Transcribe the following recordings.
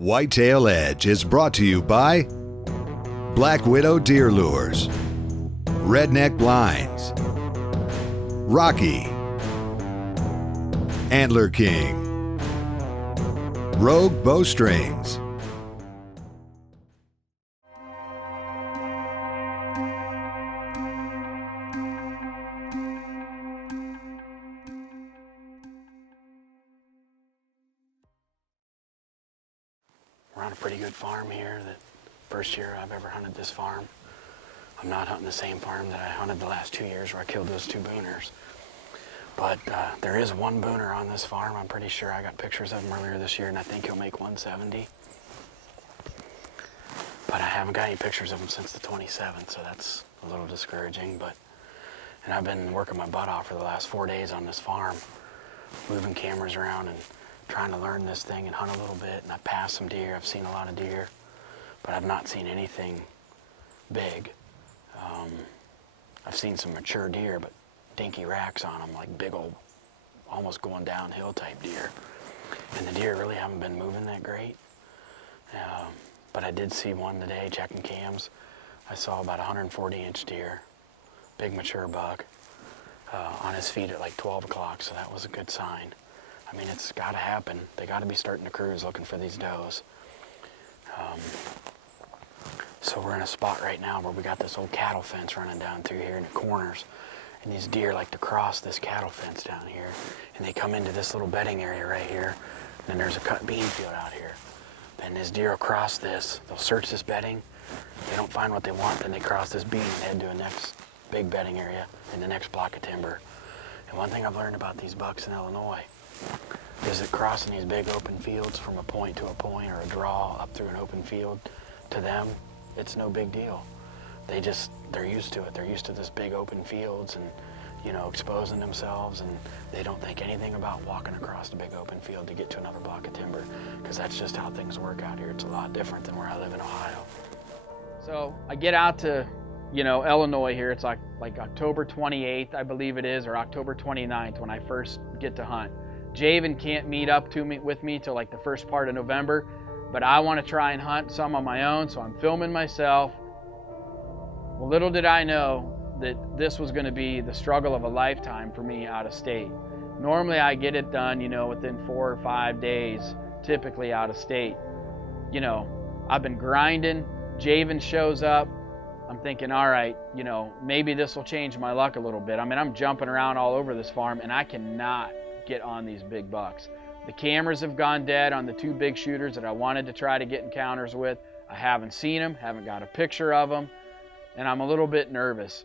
Whitetail Edge is brought to you by Black Widow Deer Lures, Redneck Blinds, Rocky, Antler King, Rogue Bowstrings. We're on a pretty good farm here. The first year I've ever hunted this farm. I'm not hunting the same farm that I hunted the last 2 years where I killed those 2 booners. But there is one booner on this farm. I'm pretty sure I got pictures of him earlier this year, and I think he'll make 170. But I haven't got any pictures of him since the 27th, so that's a little discouraging. And I've been working my butt off for the last 4 days on this farm, moving cameras around and trying to learn this thing and hunt a little bit. And I've passed some deer. I've seen a lot of deer, but I've not seen anything big. I've seen some mature deer, but dinky racks on them, like big old, almost going downhill type deer. And the deer really haven't been moving that great. But I did see one today checking cams. I saw about a 140-inch deer, big mature buck, on his feet at like 12 o'clock, so that was a good sign. I mean, it's got to happen. They got to be starting to cruise looking for these does. So we're in a spot right now where we got this old cattle fence running down through here, and it corners. And these deer like to cross this cattle fence down here, and they come into this little bedding area right here. And then there's a cut bean field out here. And these deer will cross this. They'll search this bedding. They don't find what they want, then they cross this bean and head to a next big bedding area in the next block of timber. And one thing I've learned about these bucks in Illinois is that crossing these big open fields from a point to a point or a draw up through an open field, to them, it's no big deal. They're used to it. They're used to this big open fields and, you know, exposing themselves, and they don't think anything about walking across the big open field to get to another block of timber, because that's just how things work out here. It's a lot different than where I live in Ohio. So I get out to, you know, Illinois here. It's like October 28th, I believe it is, or October 29th when I first get to hunt. Javin can't meet up with me till like the first part of November, but I want to try and hunt some on my own, so I'm filming myself. Well, little did I know that this was going to be the struggle of a lifetime for me out of state. Normally I get it done, you know, within 4 or 5 days, typically out of state. You know, I've been grinding, Javin shows up, I'm thinking, all right, you know, maybe this will change my luck a little bit. I mean, I'm jumping around all over this farm, and I cannot get on these big bucks. The cameras have gone dead on the 2 big shooters that I wanted to try to get encounters with. I haven't seen them, haven't got a picture of them, and I'm a little bit nervous.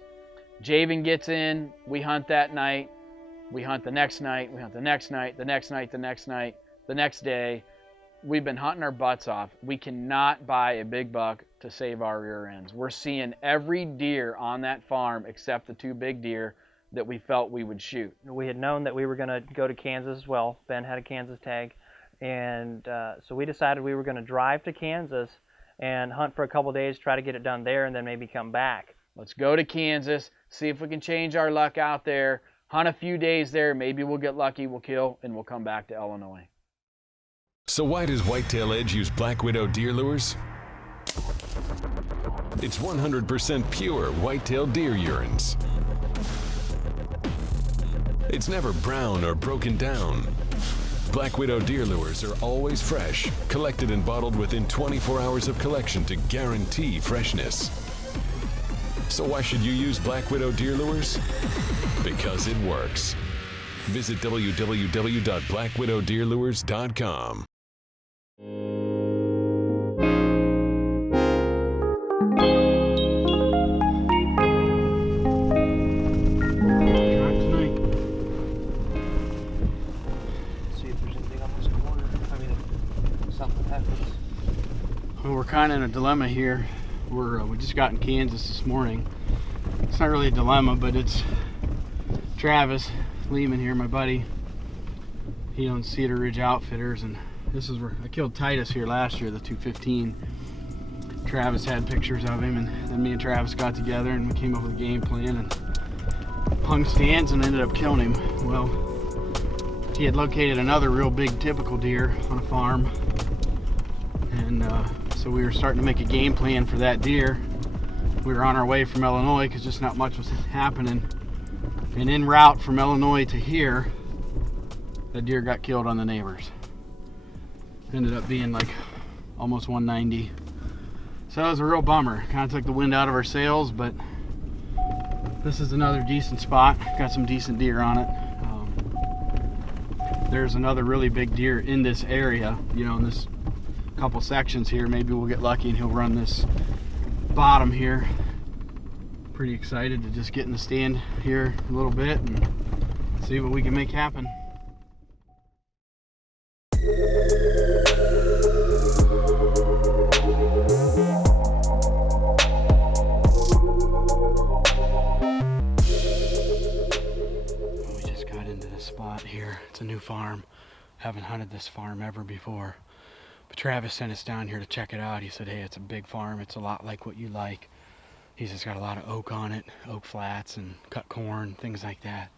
Javin gets in, we hunt that night, we hunt the next night, we hunt the next night, the next night, the next night, the next day. We've been hunting our butts off. We cannot buy a big buck to save our rear ends. We're seeing every deer on that farm except the 2 big deer that we felt we would shoot. We had known that we were going to go to Kansas as well. Ben had a Kansas tag, and so we decided we were going to drive to Kansas and hunt for a couple days, try to get it done there, and then maybe come back. Let's go to Kansas, see if we can change our luck out there, hunt a few days there, maybe we'll get lucky, we'll kill, and we'll come back to Illinois. So why does Whitetail Edge use Black Widow deer lures? It's 100% pure whitetail deer urines. It's never brown or broken down. Black Widow deer lures are always fresh, collected and bottled within 24 hours of collection to guarantee freshness. So why should you use Black Widow deer lures? Because it works. Visit www.blackwidowdeerlures.com. we're kind of in a dilemma here. We just got in Kansas this morning. It's not really a dilemma, but it's Travis Lehman here, my buddy. He owns Cedar Ridge Outfitters, and this is where I killed Titus here last year, the 215. Travis had pictures of him, and then me and Travis got together and we came up with a game plan and hung stands and ended up killing him. Well, he had located another real big typical deer on a farm, and so we were starting to make a game plan for that deer. We were on our way from Illinois because just not much was happening, and en route from Illinois to here, the deer got killed on the neighbors. Ended up being like almost 190. So it was a real bummer. Kind of took the wind out of our sails, but this is another decent spot. Got some decent deer on it. There's another really big deer in this area, you know, in this couple sections here. Maybe we'll get lucky and he'll run this bottom here. Pretty excited to just get in the stand here a little bit and see what we can make happen. Spot here. It's a new farm. Haven't hunted this farm ever before. But Travis sent us down here to check it out. He said, hey, it's a big farm. It's a lot like what you like. He's just got a lot of oak on it, oak flats and cut corn, things like that.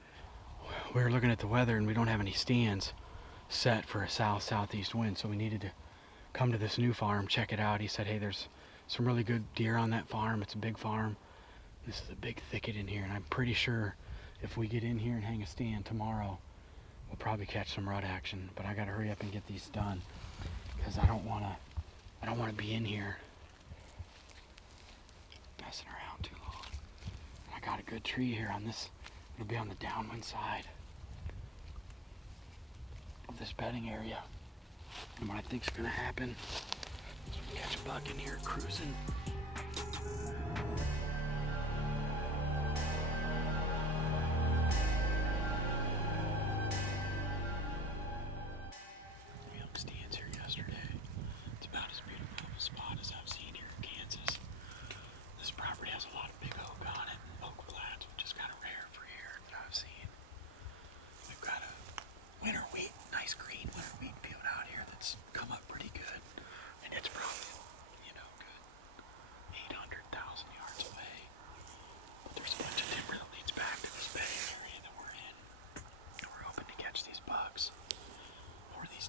We were looking at the weather and we don't have any stands set for a south-southeast wind, so we needed to come to this new farm, check it out. He said, hey, there's some really good deer on that farm. It's a big farm. This is a big thicket in here, and I'm pretty sure if we get in here and hang a stand tomorrow, we'll probably catch some rut action. But I gotta hurry up and get these done because I don't wanna be in here messing around too long. I got a good tree here on this. It'll be on the downwind side of this bedding area. And what I think's gonna happen is we'll catch a buck in here cruising.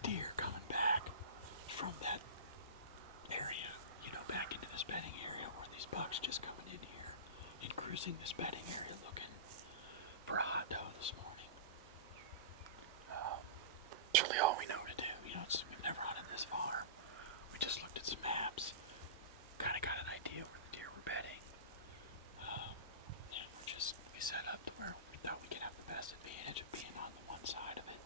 Deer coming back from that area, you know, back into this bedding area where these bucks just coming in here and cruising this bedding area looking for a hot doe this morning. It's really all we know to do. You know, we've never hunted this far. We just looked at some maps, kind of got an idea where the deer were bedding, and we set up to where we thought we could have the best advantage of being on the one side of it.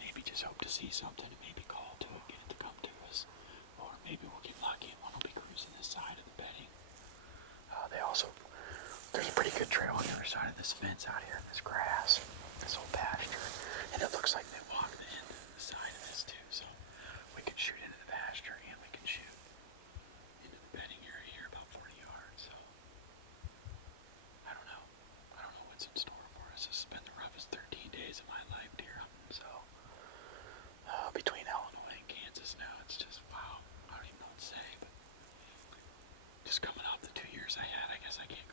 Maybe just hope to see something and maybe call to it, get it to come to us. Or maybe we'll get lucky and one will be cruising this side of the bedding. There's a pretty good trail on the other side of this fence out here in this grass, this old pasture. And it looks like they walk the end of the side of this too. So we can shoot into the pasture and we can shoot into the bedding area here about 40 yards. So I don't know what's in store for us. This has been the roughest 13 days of my life deer hunting. So between Illinois and Kansas now, it's just wow. I don't even know what to say, but just coming off the 2 years I had, I guess I can't